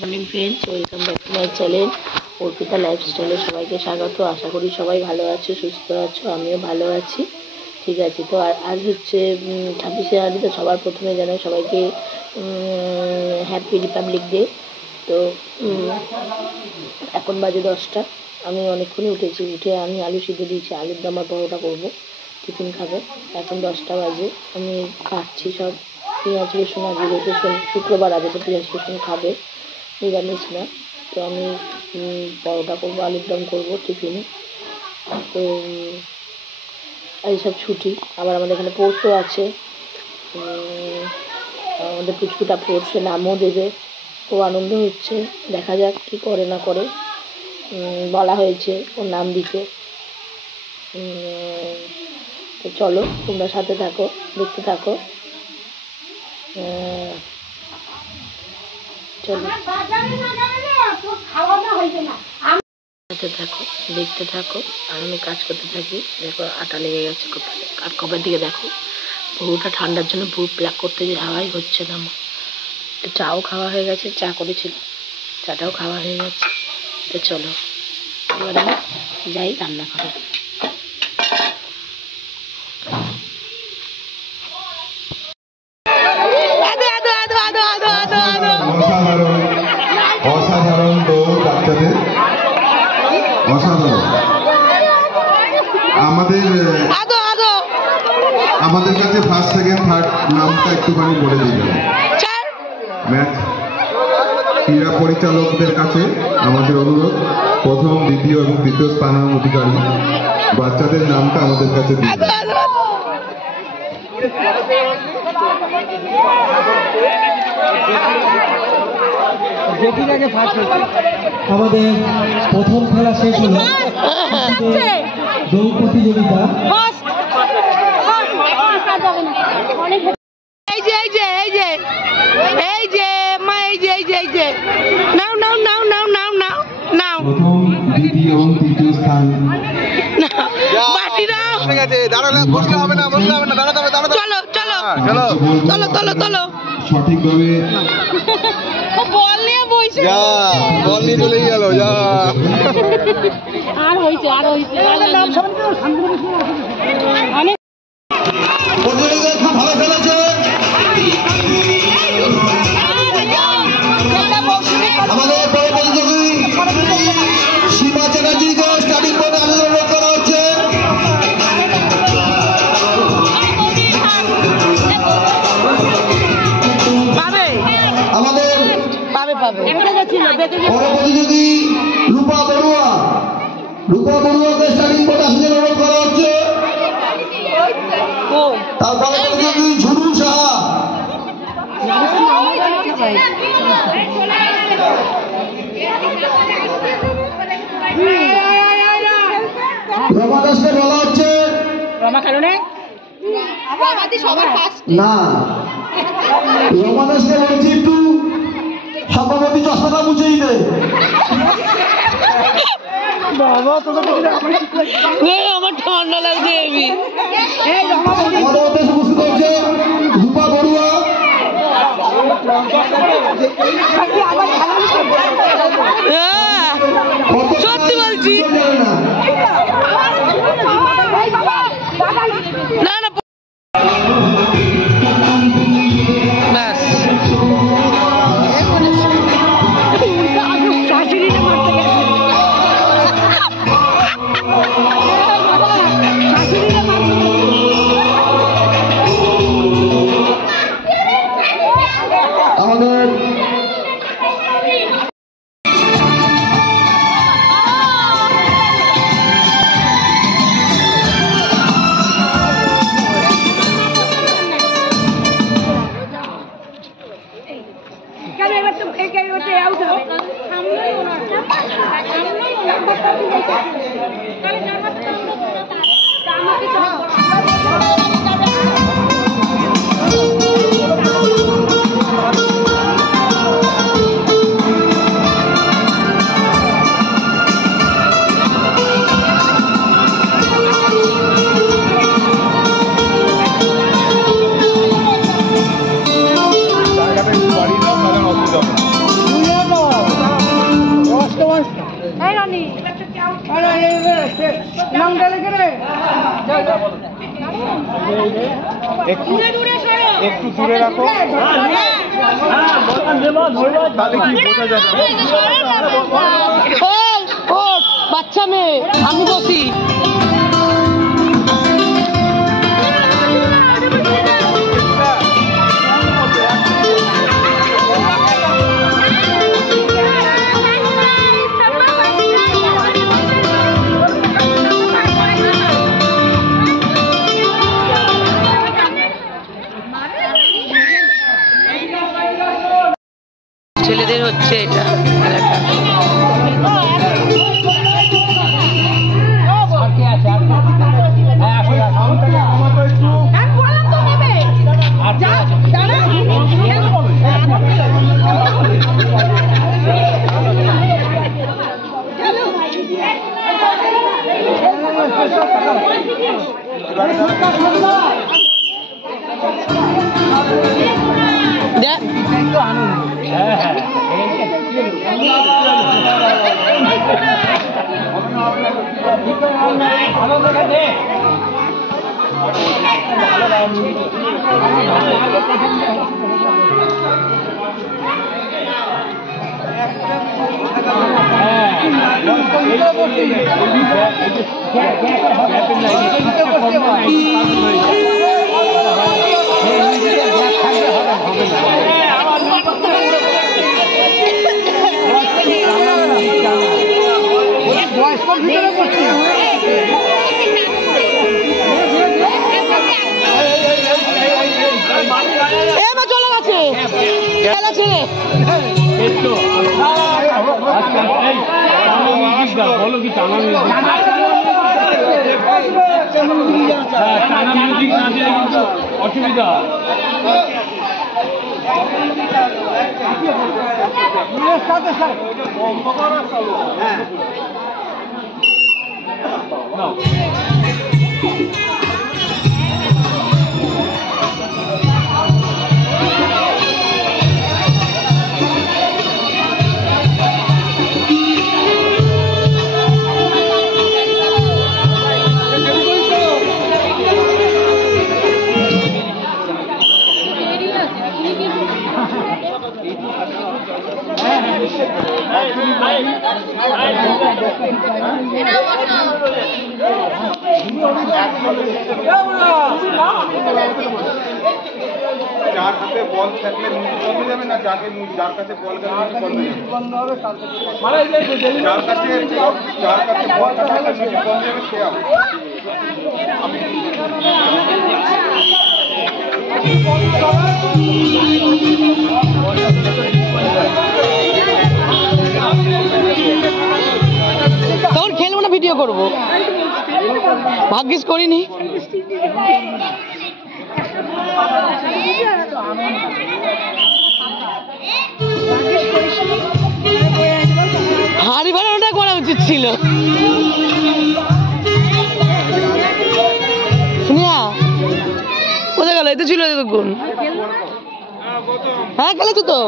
Morning friends, welcome back to my channel Arpita লাইফস্টাইলে সবাইকে স্বাগত। আশা করি সবাই ভালো আছো, সুস্থ আছো, আমিও ভালো আছি। ঠিক আছে, তো আজ হচ্ছে 26শে জানুয়ারি। তো সবার প্রথমে জানাই সবাইকে হ্যাপি রিপাবলিক ডে। তো এখন বাজে 10টা। আমি অনেকক্ষণই উঠেছি, উঠে আমি আলু সিদ্ধ দিয়েছি, আলুর দম আর পরোটা করবো, টিফিন খাবে। এখন 10টা বাজে, আমি কাটছি সব পেঁয়াজ রসুন। আজকে রসুন শুক্রবার, আজকে তো পেঁয়াজ রসুন খাবে, নিরামিষ না। তো আমি পরোটা করবো, আলুর দম করবো টিফিনে। তো এইসব ছুটি। আবার আমাদের এখানে পড়শও আছে, আমাদের পুচকুটা পড়ছে, নামও দেবে, খুব আনন্দ হচ্ছে। দেখা যাক কী করে না করে। বলা হয়েছে ওর নাম দিতে। তো চলো তোমরা সাথে থাকো, দেখতে থাকো। চলো সাথে থাকো, দেখতে থাকো, আর আমি কাজ করতে থাকি। দেখো আটা লেগে গেছে কপালে, আর কপার দিকে দেখো। পুরোটা ঠান্ডার জন্য পুরো প্লাক করতে যাওয়াই হচ্ছে না আমার। চাও খাওয়া হয়ে গেছে, চা করেছিল, চাটাও খাওয়া হয়ে গেছে। তো চলো এবার আমি যাই রান্না করে। অসাধারণ দৌড় বাচ্চাদের, অসাধারণ। আমাদের কাছে ফার্স্ট সেকেন্ড থার্ড নামটা একটুখানি বলে দিবেন। ম্যাচ ক্রীড়া পরিচালকদের কাছে আমাদের অনুরোধ, প্রথম, দ্বিতীয় এবং তৃতীয় স্থানের অধিকারী বাচ্চাদের নামটা আমাদের কাছে দিবেন। আমাদের প্রথম খেলা শেষ হলো, দৌড় প্রতিযোগিতা। প্রথম, দ্বিতীয় এবং তৃতীয় স্থান। সঠিকভাবে বল নিয়ে চলেই গেল। আর হয়েছে ভালো খেলেছে আমাদের বড় প্রতিযোগী সীমা চ্যাটার্জিকে স্টার্টিং পয়েন্টে আলোচনা করা হচ্ছে। আমাদের বড় প্রতিযোগী রূপা বড়ুয়াকে স্টার্টিং পয়েন্টে আলোচনা করা হচ্ছে। তার বড় প্রতিযোগী ঝুরু সাহা। রমা দাসকে বলা হচ্ছে না, রমা দাসকে বলছি একটু সভাপতি চশমাটা মুছে দিতে। আমার ঠান্ডা লাগছে। আমাদের উদ্দেশ্যে উপস্থিত হচ্ছে রূপা বড়ুয়া। সত্যি বলছি, না না ব্যাস। আমাদের একটু দূরে রাখো, তাহলে কি বোঝা যাবে? বাচ্চা মেয়ে, আমি বসি। ছেলেদের হচ্ছে এটা খেলাটা। চলে গেছে বলো কি টানা মিউজিক না দিলে কিন্তু অসুবিধা। যার হাতে বল থাকলে মিউজিক বন্ধ যাবে না, যার কাছে বল গেলে মিউজিক বন্ধ হবে, যার কাছে বল থাকলে মিউজিক বন্ধ যাবে সে হবে। তখন খেলবো না, ভিডিও করবো। ভাগ্যিস করিনি। হাড়ি বানানোটা করা উচিত ছিল। শুনিয়া কোথায় গেল? এই তো ছিল এতক্ষণ। হ্যাঁ গেলে তো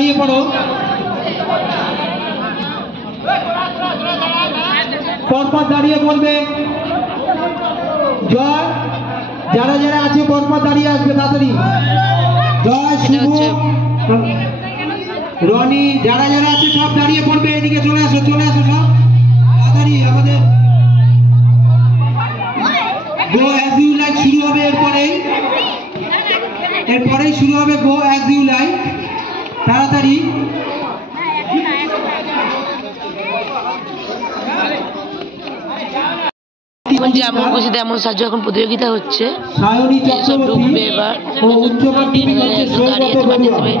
দাঁড়িয়ে পড়ো। পরপর দাঁড়িয়ে পড়বে। জয়, যারা যারা আছে পরপর দাঁড়িয়ে আসবে তাড়াতাড়ি। জয়, শুভ, রনি, যারা যারা আছে সব দাঁড়িয়ে পড়বে। এদিকে চলে আসো, চলে আসো সব তাড়াতাড়ি। আমাদের গো অ্যাজ ইউ লাইক শুরু হবে। এরপরেই শুরু হবে গো অ্যাজ ইউ লাইক। তাড়াতাড়ি। যেমন খুশি তেমন সাহায্য এখন প্রতিযোগিতা হচ্ছে। সায়নী এসব ঢুকবে এবার ও উচ্চ মাধ্যমিক হচ্ছে দাঁড়িয়ে আছে পার্টিসিপেট।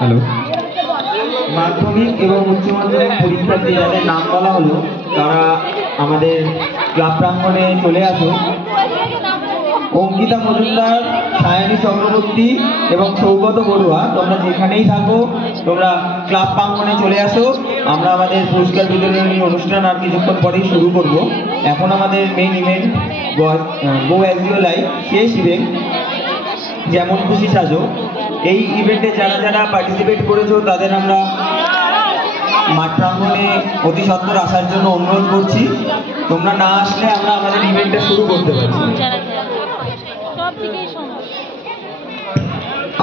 হ্যালো, মাধ্যমিক এবং উচ্চ মাধ্যমিক পরীক্ষার্থী যাদের নাম বলা হলো তারা আমাদের ক্লাব প্রাঙ্গণে চলে আসো। অঙ্কিতা মজুমদার, সায়নী চক্রবর্তী এবং সৌগত বড়ুয়া, তোমরা যেখানেই থাকো তোমরা ক্লাব প্রাঙ্গণে চলে আসো। আমরা আমাদের পুরস্কার বিতরণী অনুষ্ঠান আর কিছুক্ষণ পরেই শুরু করব। এখন আমাদের main event go as you like, শেষ ইভেন্ট যেমন খুশি সাজো। এই ইভেন্টে যারা যারা পার্টিসিপেট করেছো তাদের আমরা মাঠ প্রাঙ্গণে অতি সত্বর আসার জন্য অনুরোধ করছি। তোমরা না আসলে আমরা আমাদের ইভেন্টটা শুরু করতে পারছি।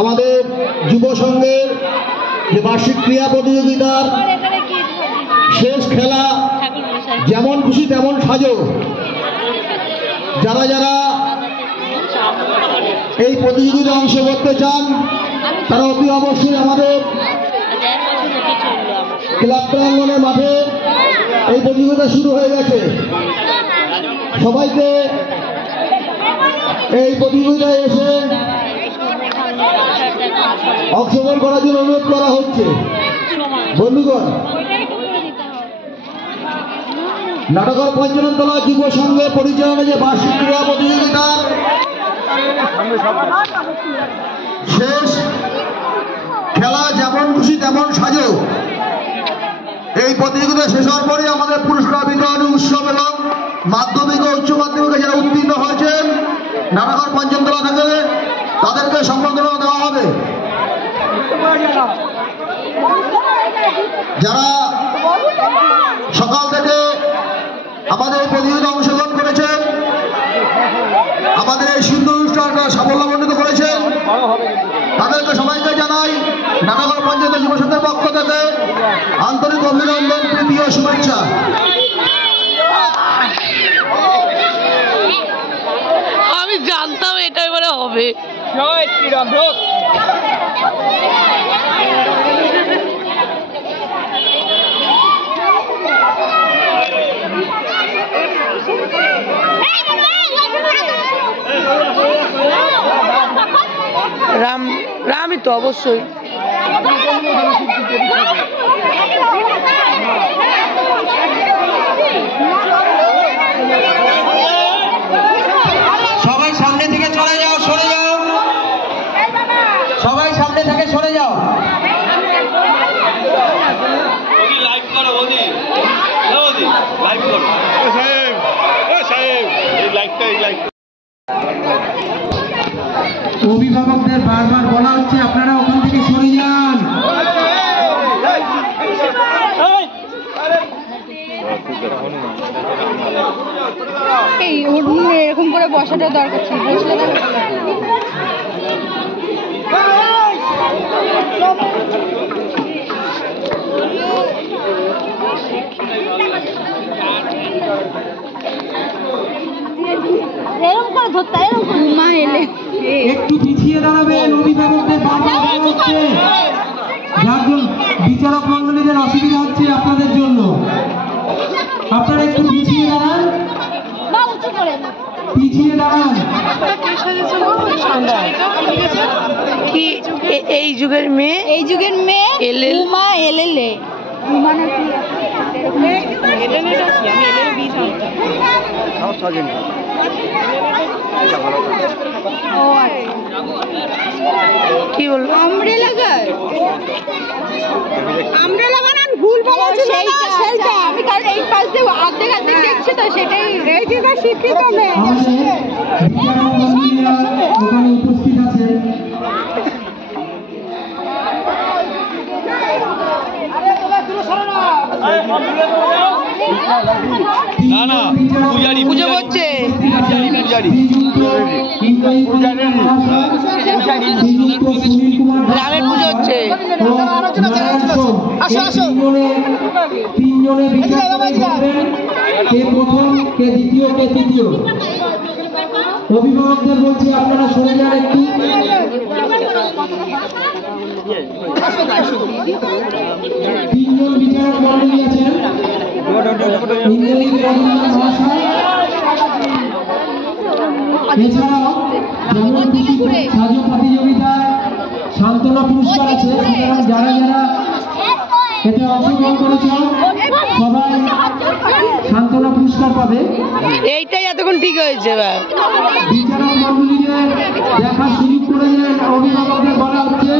আমাদের যুব সংঘের যে বার্ষিক ক্রীড়া প্রতিযোগিতার শেষ খেলা যেমন খুশি তেমন সাজো। যারা যারা এই প্রতিযোগিতায় অংশ করতে চান তারা অতি অবশ্যই আমাদের ক্লাব প্রাঙ্গণের মাঠে এই প্রতিযোগিতা শুরু হয়ে গেছে। সবাইকে এই প্রতিযোগিতায় এসে অংশগ্রহণ করার জন্য অনুরোধ করা হচ্ছে। বন্ধুগণ, নাটকের পঞ্চাননতলা যুব সংঘের পরিচালনা যে বার্ষিক ক্রীড়া প্রতিযোগিতা শেষ খেলা যেমন খুশি তেমন সাজো, এই প্রতিযোগিতা শেষ হওয়ার পরে আমাদের পুরস্কার বিতরণী উৎসব এবং মাধ্যমিক ও উচ্চ মাধ্যমিকে যারা উত্তীর্ণ হয়েছেন নাটকের পঞ্চাননতলা থেকে তাদেরকে সম্বর্ধনা দেওয়া হবে। যারা সকাল থেকে আমাদের এই প্রতিযোগিতা অংশগ্রহণ করেছেন, আমাদের এই সুন্দর অনুষ্ঠানটা সাফল্যমণ্ডিত করেছেন, তাদেরকে সবাইকে জানাই নাটকের পঞ্চায়েত যুব সংঘের পক্ষ থেকে আন্তরিক অভিনন্দন, প্রীতি ও শুভেচ্ছা। আমি জানতাম এটা এবারে হবে। জয় শ্রীরাম। রামই তো অবশ্যই। সবাই সামনে থেকে চলে যাও, সরে যাও। সবাই সামনে থেকে সরে যাও। লাইভ করো, ওদি লাইভ করো। সাহেব এই লাইভটা অভিভাবকদের বারবার বলা হচ্ছে আপনারা ওখান থেকে সরে যান। এই এরকম করে বসাটা দরকার ছিল, বসলে এরকম করে ধরতে, এরকম মা এলে একটু পিছিয়ে দাঁড়াবেন। অভিভাবকদের বারবার বলা হচ্ছে, যার জন্য বিচারক মন্ডলীদের অসুবিধা হচ্ছে আপনাদের জন্য। আপনারা একটু পিছিয়ে দাঁড়ান, পিছিয়ে দাঁড়ান। কি এই যুগের মেয়ে, এই যুগের মেয়ে এলএল মা এলএলএ মানে কি কি বলবো? আমরেলা গাছ, আমরেলা বানান ভুল বলেছিল না সেইটা আমি কারণ এই পাশ দিয়ে অর্ধেক অর্ধেক দেখছি তো সেটাই এই যে শিক্ষিত মেয়ে ওখানে উপস্থিত আছে। না না পূজারি পুজো করছে গ্রামের পুজো হচ্ছে। তিনজনে কে প্রথম কে দ্বিতীয় কে তৃতীয়। অভিভাবকদের বলছি আপনারা সরে যান একটু। তিনজন বিচারক মন্ডলী আছেন, এছাড়াও সাজু প্রতিযোগিতা সান্ত্বনা পুরস্কার আছে। সুতরাং যারা যারা এতে অংশগ্রহণ করেছে সবাই সান্ত্বনা পুরস্কার পাবে। এইটাই এতক্ষণ ঠিক হয়েছে। বিচারক মন্ডলীদের দেখার সুযোগ করে দেন অভিভাবকদের বলা হচ্ছে।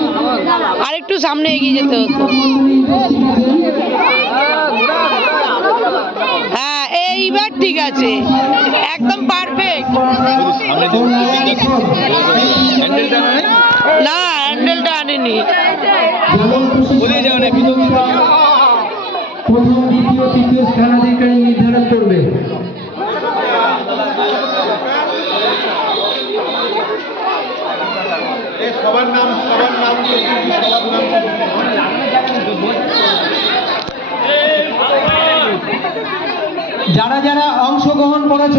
আরেকটু সামনে এগিয়ে যেতে হতো। হ্যাঁ এইবার ঠিক আছে, একদম পারফেক্ট। না হ্যান্ডেলটা আনেনি। প্রথম দ্বিতীয় তৃতীয় স্থানাধিকারী নির্ধারণ করবে। যারা যারা অংশগ্রহণ করেছ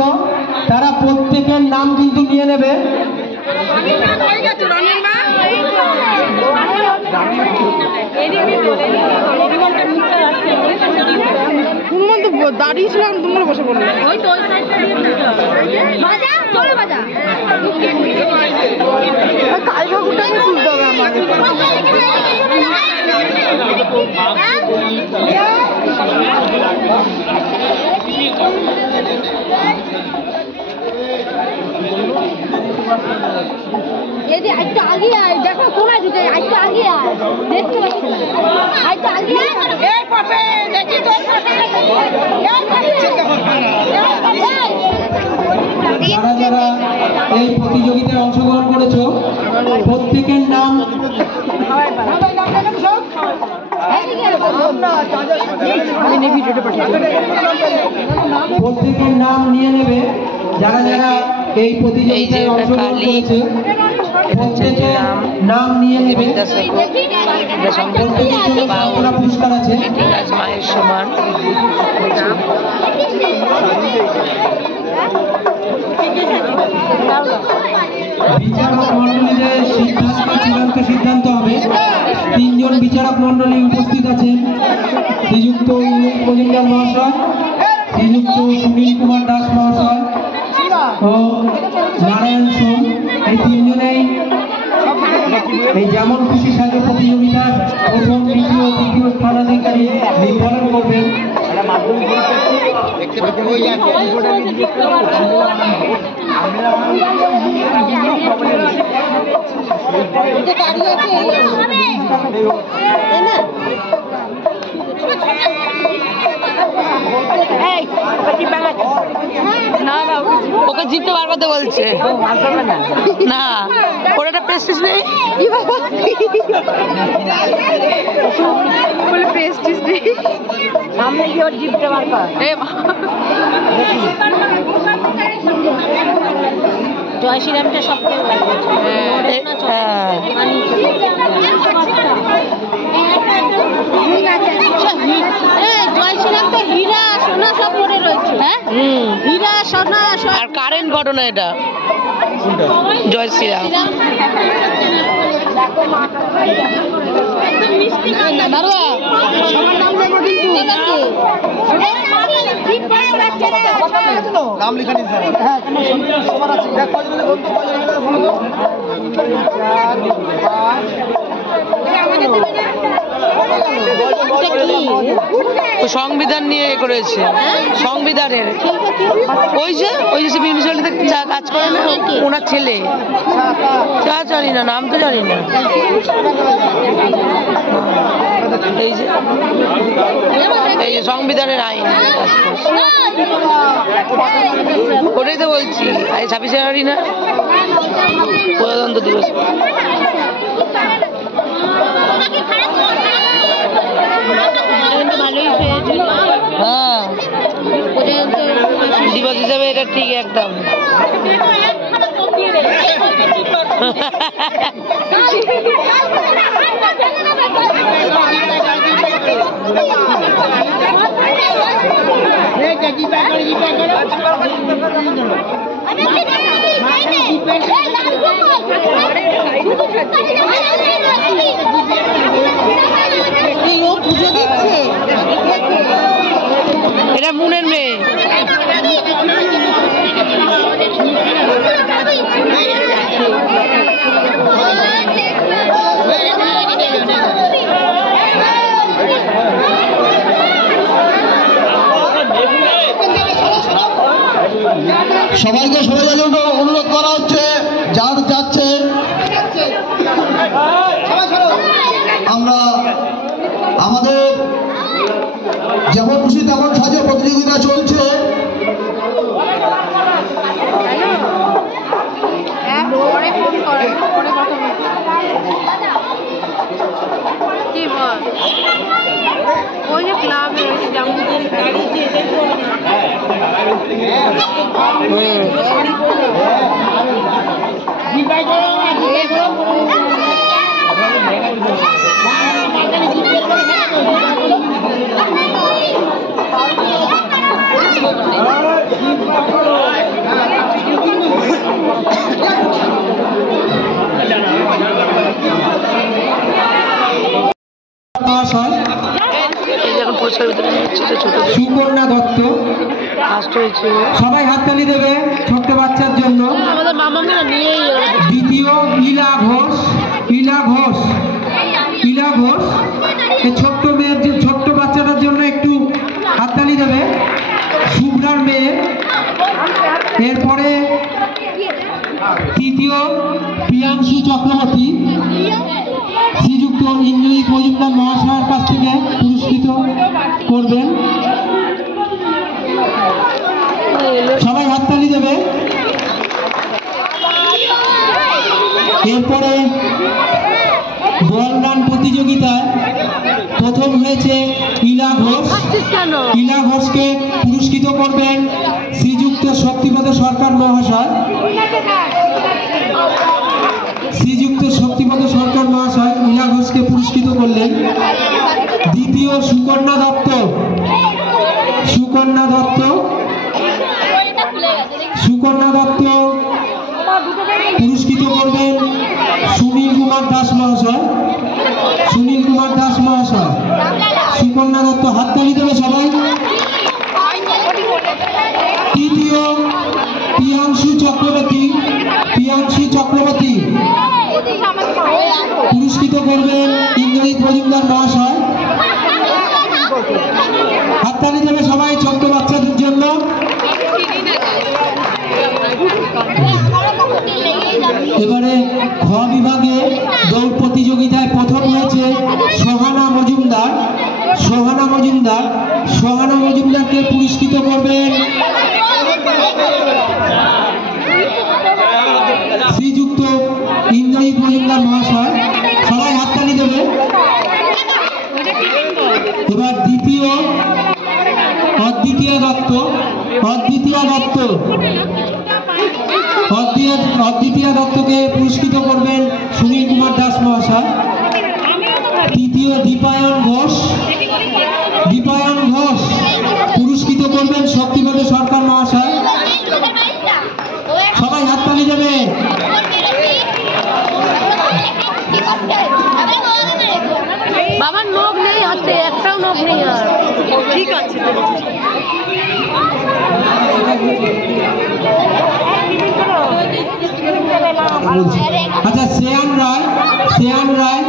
তারা প্রত্যেকের নাম কিন্তু নিয়ে নেবে। হনুমান তো দাঁড়িয়েছিলাম, তোমরা বসে পড়লে কাল ঠাকুরটাকে তুলতে হবে আমাদের। यदि आज तो आगे आए देखो कौन आ चुके आज तो आगे आए देखते पाচ্ছি না आज तो आगे आए এই পাপে দেখি তো যারা যারা এই প্রতিযোগিতায় অংশগ্রহণ করেছো প্রত্যেকের নাম প্রত্যেকের নাম নিয়ে নেবে। যারা যারা এই প্রতিযোগিতায় অংশগ্রহণ করেছে প্রত্যেকের নাম নিয়ে নেবে। পুরস্কার আছে মায়ের সমান। বিচারক মন্ডলীদের চূড়ান্ত সিদ্ধান্ত হবে। তিনজন বিচারক মন্ডলী উপস্থিত আছেন। শ্রীযুক্ত মজুমদার মহাশয়, শ্রীযুক্ত সুনীল কুমার দাস মহাশয় ও নারায়ণ সোম। এই তিনজনেই এই যেমন খুশি সাজো প্রতিযোগিতার প্রথম দ্বিতীয় তৃতীয় স্থানাধিকারী নির্ধারণ করবেন। ওকে জিততে বার করতে বলছে না, ওর একটা প্রেস্টিজ নেই বলে প্রেস্টিজ নেই সামনে গিয়ে ওর জিপটা বার কর। জয় শ্রীরামটা সবথেকে জয় শ্রীরাম তো হীরা সোনা সব পরে রয়েছে। হ্যাঁ হীরা সোনা আর কারেন্ট ঘটনা এটা জয় শ্রীরাম। নাম লেখা নিন স্যার। হ্যাঁ সবার আছে দেখ কতজন বন্ধু কয়জন বলো তো। সংবিধান নিয়ে এ করেছে, সংবিধানের ওই যে মিউনিসিপ্যালিটিতে কাজ করে না ওনার ছেলে, যা জানি না, নাম তো জানি না। এই যে সংবিধানের আইন, ওটাই তো বলছি। 26 জানুয়ারি না প্রজাতন্ত্র দিবস। হ্যাঁ, দিবস হিসাবে এটা ঠিক একদম। পুজো দিচ্ছে, এটা মুনের মেয়ে। সবাইকে সরে যাওয়ার জন্য অনুরোধ করা হচ্ছে, যারা যাচ্ছে আমরা আমাদের যেমন খুশি তেমন সাজো প্রতিযোগিতা চলছে। ওই যে ক্লাবে সুকন্যা দত্ত সবাই হাততালি দেবে ছোট্ট বাচ্চার জন্য। দ্বিতীয় ইলা ঘোষ এই ছোট্ট মেয়ের যে ছোট্ট বাচ্চাটার জন্য একটু হাততালি দেবে, শুভ্রার মেয়ে। এরপরে তৃতীয় প্রিয়াংশু চক্রবর্তী শ্রীযুক্ত ইন্দ্রজিৎ মজুমদার মহাশয়ের কাছ থেকে পুরস্কৃত করবেন। সবাই হাততালি দেবে। এরপরে বলরান প্রতিযোগিতায় প্রথম হয়েছে ইলা ঘোষকে পুরস্কৃত করবেন শ্রীযুক্ত শক্তিপদ সরকার মহাশয়। ইলা ঘোষকে পুরস্কৃত করলেন। দ্বিতীয় সুকন্যা দত্ত পুরস্কৃত করবেন সুনীল কুমার দাস মহাশয়। সুকন্যা দত্ত হাততালি দেবে সবাই। তৃতীয় প্রিয়াংশু চক্রবর্তী পুরস্কৃত করবেন ইন্দ্রজিৎ মজুমদার মহাশয়। হাততালি দেবে সবাই ছোট্ট বাচ্চাদের জন্য। এবারে খ বিভাগে দৌড় প্রতিযোগিতায় প্রথম হয়েছে সোহানা মজুমদারকে পুরস্কৃত করবেন শ্রীযুক্ত ইন্দ্রজিৎ মজুমদার মহাশয়। সবাই হাততালি দেবে। এবার দ্বিতীয় অদ্বিতীয়া দত্তকে পুরস্কৃত করবেন সুনীল কুমার দাস মহাশয়। তৃতীয় দীপায়ন ঘোষ পুরস্কৃত করবেন শক্তিপদ সরকার মহাশয়। সবাই হাততালি দেবে। বাবার নখ নেই হাতে, একটাও নখ নেই। আর ঠিক আছে, আচ্ছা শ্রেয়ান রায়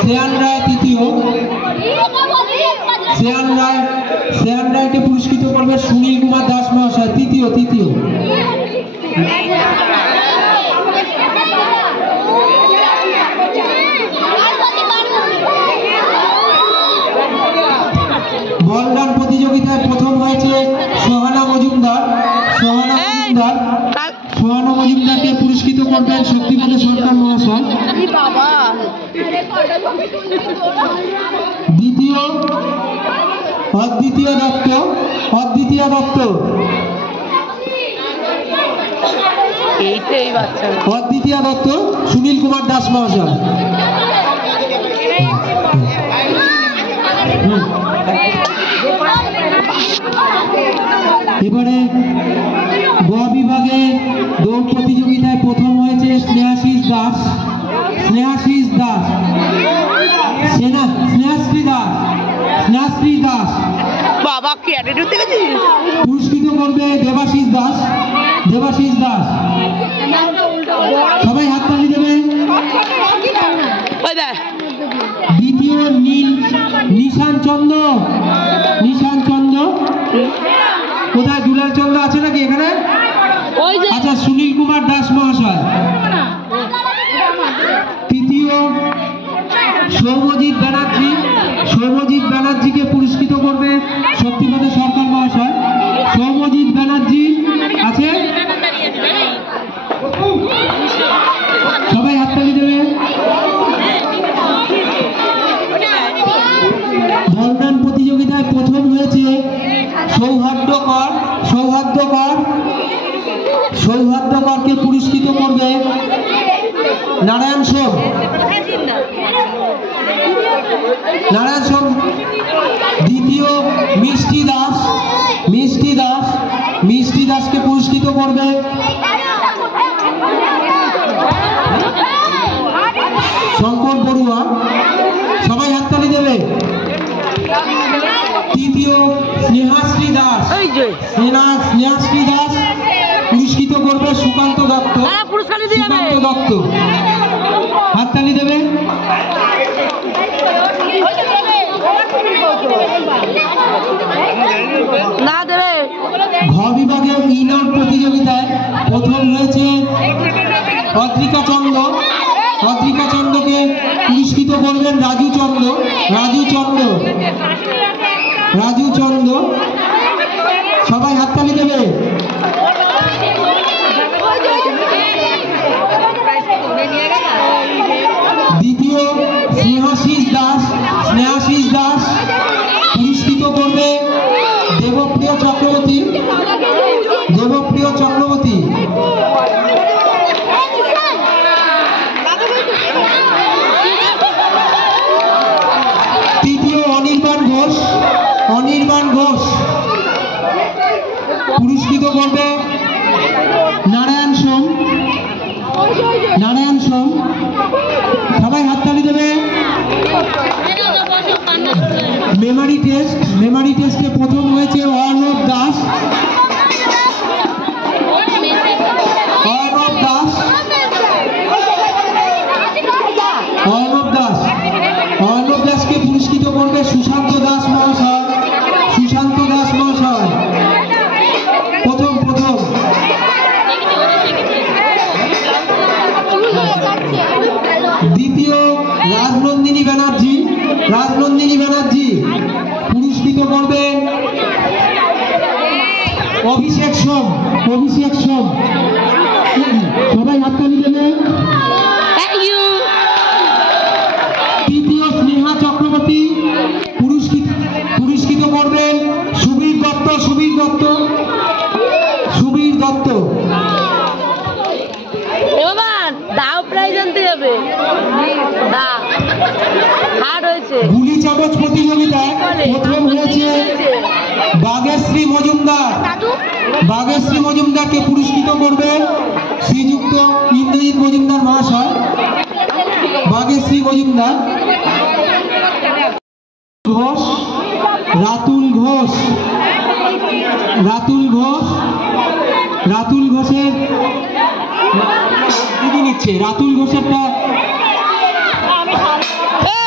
শ্রেয়ান রায় তৃতীয়, শ্রেয়ান রায়কে পুরস্কৃত করবে সুনীল কুমার দাস মহাশয় তৃতীয়। বলদান প্রতিযোগিতায় প্রথম হয়েছে সোহানা মজুমদার। সোহানা মজুমদারকে পুরস্কৃত করবেন শক্তিপদ সরকার মহাশয়। দ্বিতীয় অদ্বিতীয় দত্ত সুনীল কুমার দাস মহাশয়। এবারে গ বিভাগে দৌড় প্রতিযোগিতায় প্রথম হয়েছে স্নেহাশিস দাস। বাবা কি অ্যাটিটিউড দেখেছিস? পুরস্কৃত করবে দেবাশিস দাস। সবাই হাততালি দেবে। দ্বিতীয় নিশান চন্দ্র। কোথায় দুলাল চন্দ্র আছে নাকি এখানে? আচ্ছা, সুনীল কুমার দাস মহাশয়। তৃতীয় সৌম্যজিৎ ব্যানার্জিকে পুরস্কৃত করবে শক্তিপদ সরকার মহাশয়। সৌম্যজিৎ ব্যানার্জি আছে? সবাই হাততালি দেবে। বলদান প্রতিযোগিতায় প্রথম হয়েছে সৌহার্দ্যকরকে পুরস্কৃত করবে নারায়ণ সোম। দ্বিতীয় মিষ্টি দাসকে পুরস্কৃত করবে শঙ্কর বড়ুয়া। সবাই হাততালি দেবে। তৃতীয় স্নেহাশ্রী দাস পুরস্কৃত করবে সুকান্ত দত্ত। হাততালি দেবে। ঘ বিভাগে ইনর প্রতিযোগিতায় প্রথম হয়েছে অদ্রিকা চন্দ্রকে পুরস্কৃত করবেন রাজু চন্দ্র। সবাই হাততালি দেবে। দ্বিতীয় স্নেহাশিস দাস পুরস্কৃত করবে দেবপ্রিয় চক্রবর্তী। তৃতীয় অনির্বাণ ঘোষ পুরস্কৃত করবে নারায়ণ সোম। সবাই হাততালি দেবে। মেমারি টেস্টে প্রথম হয়েছে অর্ণব দাস। অর্ণব দাসকে পুরস্কৃত করবে সুশান্ত দাস মহাশয়। প্রথম দ্বিতীয় রাজনন্দিনী ব্যানার্জি পুরস্কৃত করবে অভিষেক সোম। সবাই হাততালি দেবে। তৃতীয় স্নেহা চক্রবর্তী পুরস্কৃত করবেন সুবীর দত্ত। দাও প্রাইজ আনতে যাবে। গুলি চামচ প্রতিযোগিতায় প্রথম হয়েছে বাগেশ্রী মজুমদারকে পুরস্কৃত করবে শ্রীযুক্ত ইন্দ্রজিৎ মজুমদার মহাশয়। বাগেশ্রী মজুমদার। রাতুল ঘোষের দিদি নিচ্ছে। রাতুল ঘোষেরটা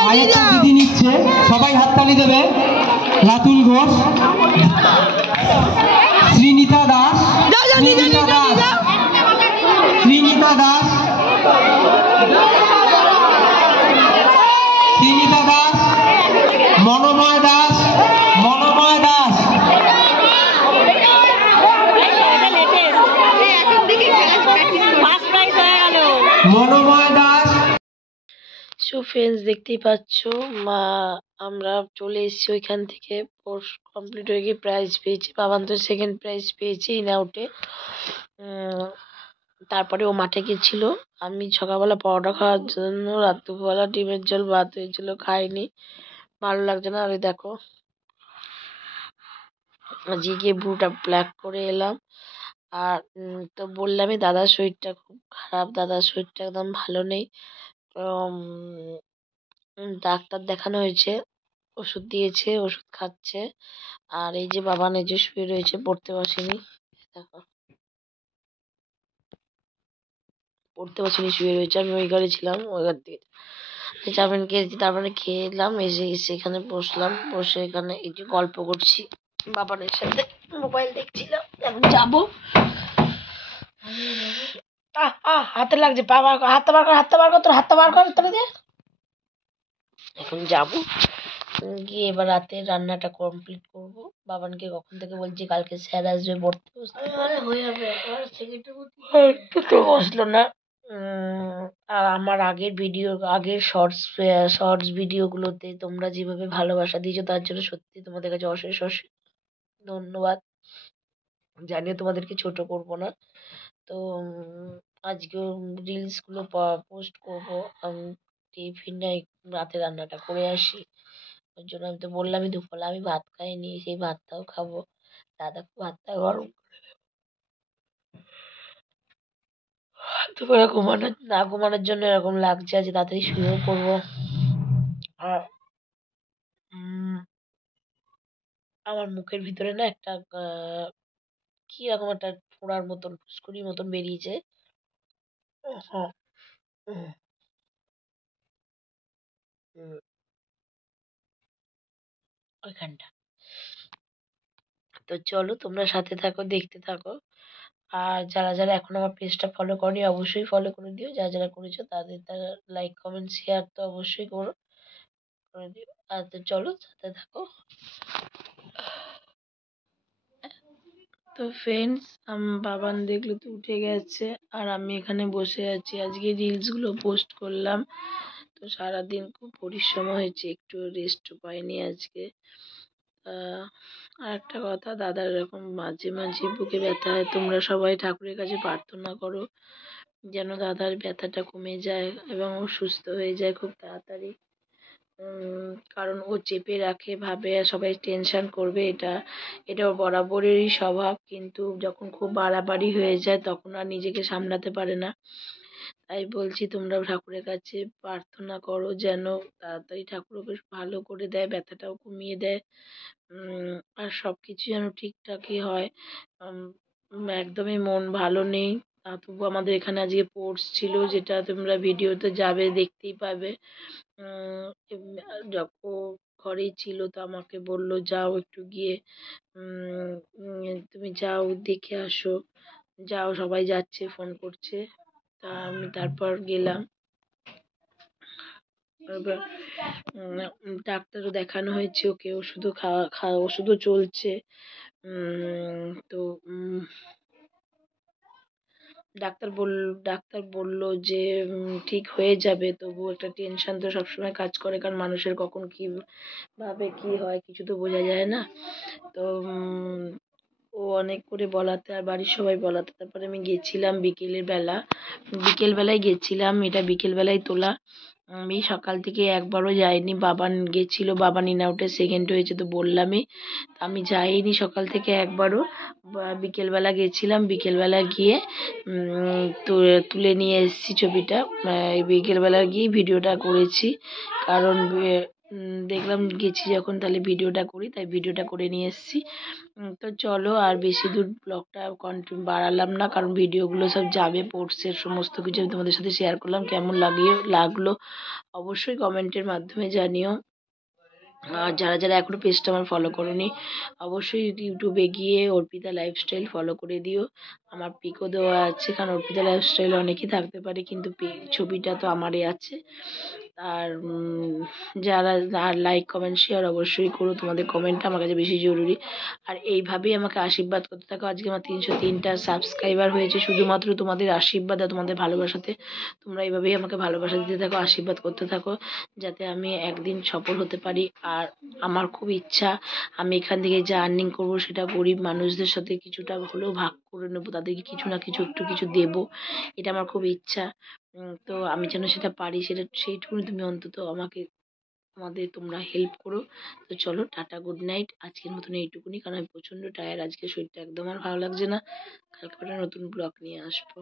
আরেকটা দিদি নিচ্ছে, সবাই হাততালি দেবে। রাতুল ঘোষ, শ্রীনিতা দাস, শ্রীনিতা দাস, শ্রীনিতা দাস, মনোময় দাস, মনোময় দাস, মনোময় দাস। সো ফ্রেন্ডস, দেখতেই পাচ্ছ আমরা চলে এসেছি ওইখান থেকে। কোর্স কমপ্লিট হয়ে গিয়ে প্রাইজ পেয়েছি। বাবান তো সেকেন্ড প্রাইজ পেয়েছি ইন আউটে। তারপরে ও মাঠে গেছিল। আমি সকালবেলা পরোটা খাওয়ার জন্য রাত্রিবেলা ডিমের ঝোল ভাত হয়েছিল, খাইনি, ভালো লাগছে না। আর দেখো আজকে গিয়ে ব্রুটা ব্ল্যাক করে এলাম। আর তো বললামই দাদার শরীরটা খুব খারাপ, দাদার শরীরটা একদম ভালো নেই। ডাক্তার দেখানো হয়েছে, ওষুধ দিয়েছে, ওষুধ খাচ্ছে। আর এই যে বাবা নিজে শুয়ে রয়েছে, পড়তে বসেনি, দেখো পড়তে বসেনি, শুয়ে রয়েছে। আমি ওই ঘরে ছিলাম, ওই ঘর থেকে চাউমিন খেয়েছি, তারপরে খেয়ে এলাম, এসে এখানে বসলাম, বসে এখানে এই যে গল্প করছি বাবানের সাথে, মোবাইল দেখছিলাম। এখন যাবো, হাতে লাগছে, পা বার কর, হাতটা বার কর, হাতটা বার কর, তোর হাতটা বার কর, তোর দিয়ে। এখন যাবো, গিয়ে এবার রাতে রান্নাটা কমপ্লিট করব। বাবানকে কখন থেকে বলছি কালকে স্যার আসবে পড়তে বসতে, হয়ে যাবে তো বসলো না। আর আমার আগের শর্টস ভিডিওগুলোতে তোমরা যেভাবে ভালোবাসা দিয়েছো তার জন্য সত্যি তোমাদের কাছে অশেষ অশেষ ধন্যবাদ। জানিও তোমাদেরকে ছোট করব না। তো আজকেও রিলসগুলো পোস্ট করবো। টিফিনে রাতে রান্নাটা করে আসি, ওই জন্য আমি তো বললামই দুপুরবেলা আমি ভাত খাইনি, সেই ভাতটাও খাবো। দাদাকে ভাতটা গরম দুপুরে ঘুমানোর জন্য এরকম লাগছে, আজ তাড়াতাড়ি শুয়েও পড়বো। আর আমার মুখের ভিতরে না একটা কি রকম একটা ফোড়ার মতন, ফুসকুড়ির মতন বেরিয়েছে। হ্যাঁ, ওইখানটা। তো চলো তোমরা সাথে থাকো, দেখতে থাকো। আর যারা যারা এখন আমার পেজটা ফলো করনি অবশ্যই ফলো করে দিও, যারা যারা করেছো তাদের তারা লাইক কমেন্ট শেয়ার তো অবশ্যই করে দিও। আর তো চলো সাথে থাকো। তো ফ্রেন্ডস, বাবান দেখলো তো উঠে গেছে, আর আমি এখানে বসে আছি। আজকে রিলসগুলো পোস্ট করলাম, তো সারাদিন খুব পরিশ্রম হয়েছে, একটু রেস্টও পাইনি আজকে। আর একটা কথা, দাদার এরকম মাঝে মাঝে বুকে ব্যথা হয়, তোমরা সবাই ঠাকুরের কাছে প্রার্থনা করো যেন দাদার ব্যথাটা কমে যায় এবং ও সুস্থ হয়ে যায় খুব তাড়াতাড়ি। কারণ ও চেপে রাখে, ভাবে সবাই টেনশন করবে, এটা ওর বরাবরেরই স্বভাব। কিন্তু যখন খুব বাড়াবাড়ি হয়ে যায় তখন আর নিজেকে সামলাতে পারে না। তাই বলছি তোমরা ঠাকুরের কাছে প্রার্থনা করো যেন তাড়াতাড়ি ঠাকুর ওকে ভালো করে দেয়, ব্যথাটাও কমিয়ে দেয়, আর সব কিছু যেন ঠিকঠাকই হয়। একদমই মন ভালো নেই, তবু আমাদের এখানে আজকে স্পোর্টস ছিল, যেটা তোমরা ভিডিওতে যাবে দেখতেই পাবে। যখন ঘরেই ছিল তো আমাকে বললো যাও একটু গিয়ে তুমি যাও দেখে আসো, যাও সবাই যাচ্ছে ফোন করছে। তা আমি তারপর গেলাম। এবার ডাক্তারও দেখানো হয়েছে, ওকে ওষুধও ওষুধও চলছে। তো ডাক্তার বললো যে ঠিক হয়ে যাবে, তবু একটা টেনশন তো সবসময় কাজ করে, কারণ মানুষের কখন কি ভাবে কি হয় কিছু তো বোঝা যায় না। তো ও অনেক করে বলাতে আর বাড়ির সবাই বলাতে তারপরে আমি গেছিলাম বিকেলবেলায় গেছিলাম। এটা বিকেলবেলায় তোলা, আমি সকাল থেকে একবারও যাইনি। বাবান গেছিল, বাবান ইন আউটে সেকেন্ড হয়েছে তো বললামই, আমি যাইনি সকাল থেকে একবারও। বিকেলবেলা গেছিলাম, বিকেলবেলা গিয়ে তুলে নিয়ে এসেছি ছবিটা। বিকেলবেলা গিয়ে ভিডিওটা করেছি, কারণ দেখলাম গেছি যখন তাহলে ভিডিওটা করি, তাই ভিডিওটা করে নিয়ে এসেছি। তো চলো আর বেশি দূর ব্লগটা কন্টিনিউ বাড়ালাম না, কারণ ভিডিওগুলো সব যাবে পোর্টসের, সমস্ত কিছু আমি তোমাদের সাথে শেয়ার করলাম। কেমন লাগলো অবশ্যই কমেন্টের মাধ্যমে জানিও। আর যারা যারা এখনো পেজটা আমার ফলো করোনি অবশ্যই ইউটিউবে গিয়ে অর্পিতা লাইফস্টাইল ফলো করে দিও। আমার পিকও দেওয়া আছে, কারণ অর্পিতা লাইফস্টাইল অনেকেই থাকতে পারে কিন্তু ছবিটা তো আমারই আছে। আর যারা আর লাইক কমেন্ট শেয়ার অবশ্যই করো, তোমাদের কমেন্টটা আমার কাছে বেশি জরুরি। আর এইভাবেই আমাকে আশীর্বাদ করতে থাকো। আজকে আমার 303টা সাবস্ক্রাইবার হয়েছে শুধুমাত্র তোমাদের আশীর্বাদ আর তোমাদের ভালোবাসাতে। তোমরা এইভাবেই আমাকে ভালোবাসা দিতে থাকো, আশীর্বাদ করতে থাকো, যাতে আমি একদিন সফল হতে পারি। আর আমার খুব ইচ্ছা আমি এখান থেকে যা আর্নিং করবো সেটা গরিব মানুষদের সাথে কিছুটা হলেও ভাগ করে নেবো, তাদেরকে কিছু না কিছু একটু কিছু দেবো, এটা আমার খুব ইচ্ছা। তো আমি যেন সেটা পারি, সেইটুকুনি তুমি অন্তত আমাদের তোমরা হেল্প করো। তো চলো টাটা, গুড নাইট, আজকের মতন এইটুকুনি, কারণ আমি প্রচণ্ড টায়ার্ড, আজকে শরীরটা একদম আর ভালো লাগছে না। কালকে একটা নতুন ব্লগ নিয়ে আসবো।